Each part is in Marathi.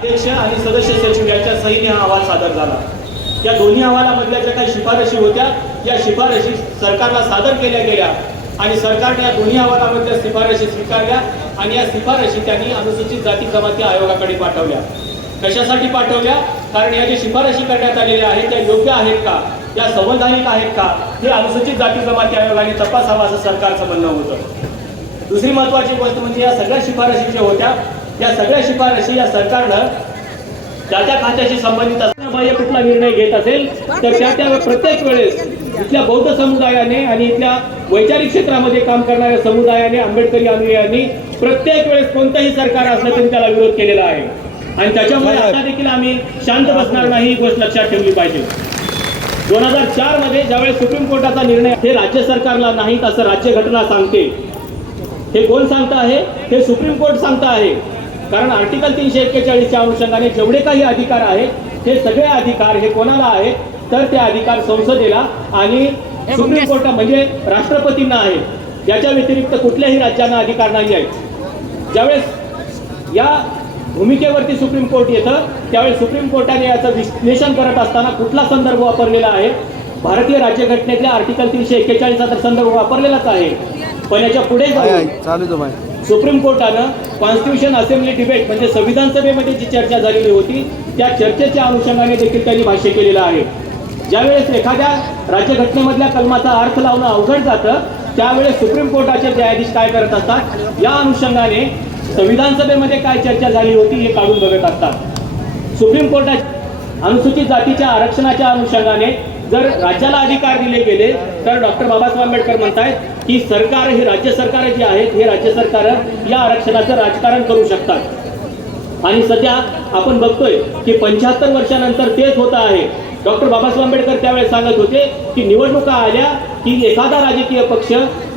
अध्यक्ष आणि सदस्य सचिव यांच्या सहीने हा अहवाल सादर झाला। या दोन्ही अहवालामधल्या ज्या काही शिफारशी होत्या या शिफारशी सरकारला सादर केल्या गेल्या आणि सरकारने या दोन्ही अहवालामधल्या शिफारशी स्वीकारल्या आणि या शिफारशी त्यांनी अनुसूचित जाती जमाती आयोगाकडे पाठवल्या। कशासाठी पाठवल्या? कारण या ज्या शिफारशी करण्यात आलेल्या आहेत त्या योग्य आहेत का, या संवैधानिक आहेत का, हे अनुसूचित जाती जमाती आयोगाने तपासावं असं सरकारचं म्हणणं होतं। दुसरी महत्त्वाची गोष्ट म्हणजे या सगळ्या शिफारशी ज्या होत्या या सगळ्या शिफारशी या सरकारनं त्या त्या खात्याशी संबंधित असणारा कुठला निर्णय घेत असेल तर त्या प्रत्येक वेळेस इथल्या बौद्ध समुदायाने आणि इथल्या वैचारिक क्षेत्रामध्ये काम करणाऱ्या समुदायाने आंबेडकरी अनुयायांनी प्रत्येक वेळेस कोणतंही सरकार असलं तरी त्याला विरोध केलेला आहे आणि त्याच्यामुळे आता देखील आम्ही शांत बसणार नाही ही गोष्ट लक्षात ठेवली पाहिजे। 2004 मध्ये ज्यावेळेस सुप्रीम कोर्टाचा निर्णय हे राज्य सरकारला नाहीत असं राज्यघटना सांगते। हे कोण सांगतं आहे? हे सुप्रीम कोर्ट सांगतं आहे। कारण आर्टिकल 341 च्या अनुषंगाने जेवढे काही अधिकार आहेत हे सगळे अधिकार हे कोणाला आहेत तर ते अधिकार संसदेला आणि सुप्रीम कोर्ट म्हणजे राष्ट्रपतींना आहेत। याच्या व्यतिरिक्त कुठल्याही राज्यांना अधिकार नाही आहेत। ज्यावेळेस या भूमिकेवरती सुप्रीम कोर्ट येतं त्यावेळेस सुप्रीम कोर्टाने याचं विश्लेषण करत असताना कुठला संदर्भ वापरलेला आहे? भारतीय राज्यघटनेतल्या आर्टिकल 341 चा संदर्भ वापरलेलाच आहे। पण याच्या पुढे सुप्रीम कोर्टानं कॉन्स्टिट्यूशन असेंब्ली डिबेट म्हणजे संविधान सभेमध्ये जी चर्चा झालेली होती त्या चर्चेच्या अनुषंगाने देखील त्यांनी भाष्य केलेलं आहे। ज्यावेळेस एखाद्या राज्यघटनेमधल्या कलमाचा अर्थ लावणं अवघड जातं त्यावेळेस सुप्रीम कोर्टाचे न्यायाधीश काय करत असतात, या अनुषंगाने संविधान सभेमध्ये काय चर्चा झाली होती हे काढून बघत असतात। सुप्रीम कोर्टाच्या अनुसूचित जातीच्या आरक्षणाच्या अनुषंगाने जर राज्याला अधिकार दिले गेले तर डॉक्टर बाबासाहेब आंबेडकर म्हणतायत की सरकार हे राज्य सरकार जे आहेत हे राज्य सरकार या आरक्षणाचं राजकारण करू शकतात। आणि सध्या आपण बघतोय की 75 वर्षानंतर तेच होत आहे। डॉक्टर बाबासाहेब आंबेडकर त्यावेळेस सांगत होते की निवडणुका आल्या की एखादा राजकीय पक्ष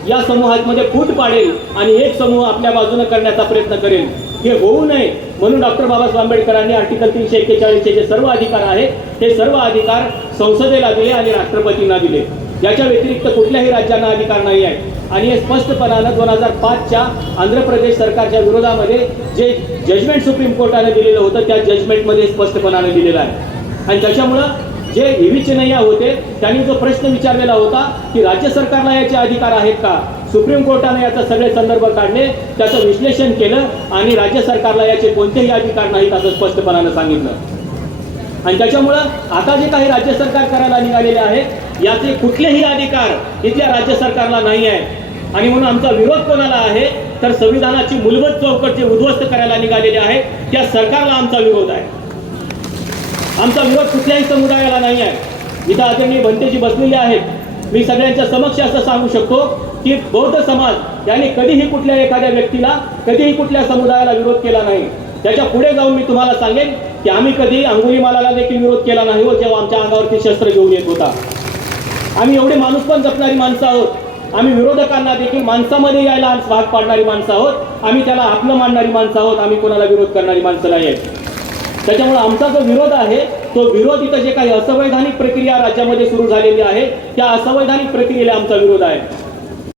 या समूहामध्ये फूट पाडेल आणि एक समूह आपल्या बाजूने करण्याचा प्रयत्न करेल। हे होऊ नये म्हणून डॉक्टर बाबासाहेब आंबेडकरांनी आर्टिकल 341 चे जे सर्व अधिकार आहेत हे सर्व अधिकार संसदेला दिले आणि राष्ट्रपतींना दिले। याच्या व्यतिरिक्त कुठल्याही राज्यांना अधिकार नाही आहे आणि हे स्पष्टपणानं 2005 च्या आंध्र प्रदेश सरकारच्या विरोधामध्ये जे जजमेंट सुप्रीम कोर्टाने दिलेलं होतं त्या जजमेंटमध्ये स्पष्टपणाने दिलेलं आहे। आणि त्याच्यामुळं जे विवेचनीय होते त्यांनी जो प्रश्न विचारलेला होता की राज्य सरकारला याचे अधिकार आहेत का, सुप्रीम कोर्टाने याचा सगळे संदर्भ काढले, त्याचं विश्लेषण केलं आणि राज्य सरकारला याचे कोणतेही अधिकार नाहीत असं स्पष्टपणाने सांगितलं। आणि त्याच्यामुळं आता जे काही राज्य सरकार करायला निघालेले आहेत याचे कुठलेही अधिकार इथल्या राज्य सरकारला नाही आहे। आणि म्हणून आमचा विरोध कोणाला आहे तर संविधानाची मूलभूत चौकट जे उद्ध्वस्त करायला निघालेले आहेत त्या सरकारला आमचा विरोध आहे। आमचा विरोध कुठल्याही समुदायाला नाही आहे। इथं आदरणीय भंतेजी बसलेले आहेत। मी सगळ्यांच्या समक्ष असं सांगू शकतो की बौद्ध समाज यांनी कधीही कुठल्या एखाद्या व्यक्तीला कधीही कुठल्या समुदायाला विरोध केला नाही। त्याच्या पुढे जाऊन मी तुम्हाला सांगेन की आम्ही कधी अंगुलीमालाला देखील विरोध केला नाही हो, जेव्हा आमच्या अंगावरती शस्त्र घेऊन येत होता। आम्ही एवढे माणूस पण जपणारी माणसं आहोत। आम्ही विरोधकांना देखील माणसामध्ये यायला भाग पाडणारी माणसं आहोत। आम्ही त्याला आपलं मानणारी माणसं आहोत। आम्ही कोणाला विरोध करणारी माणसं नाही आहेत। त्याच्यामुळे आमचा जो विरोध आहे तो विरोध इथं जे काही असंवैधानिक प्रक्रिया राज्यामध्ये सुरू झालेली आहे त्या असंवैधानिक प्रक्रियेला आमचा विरोध आहे।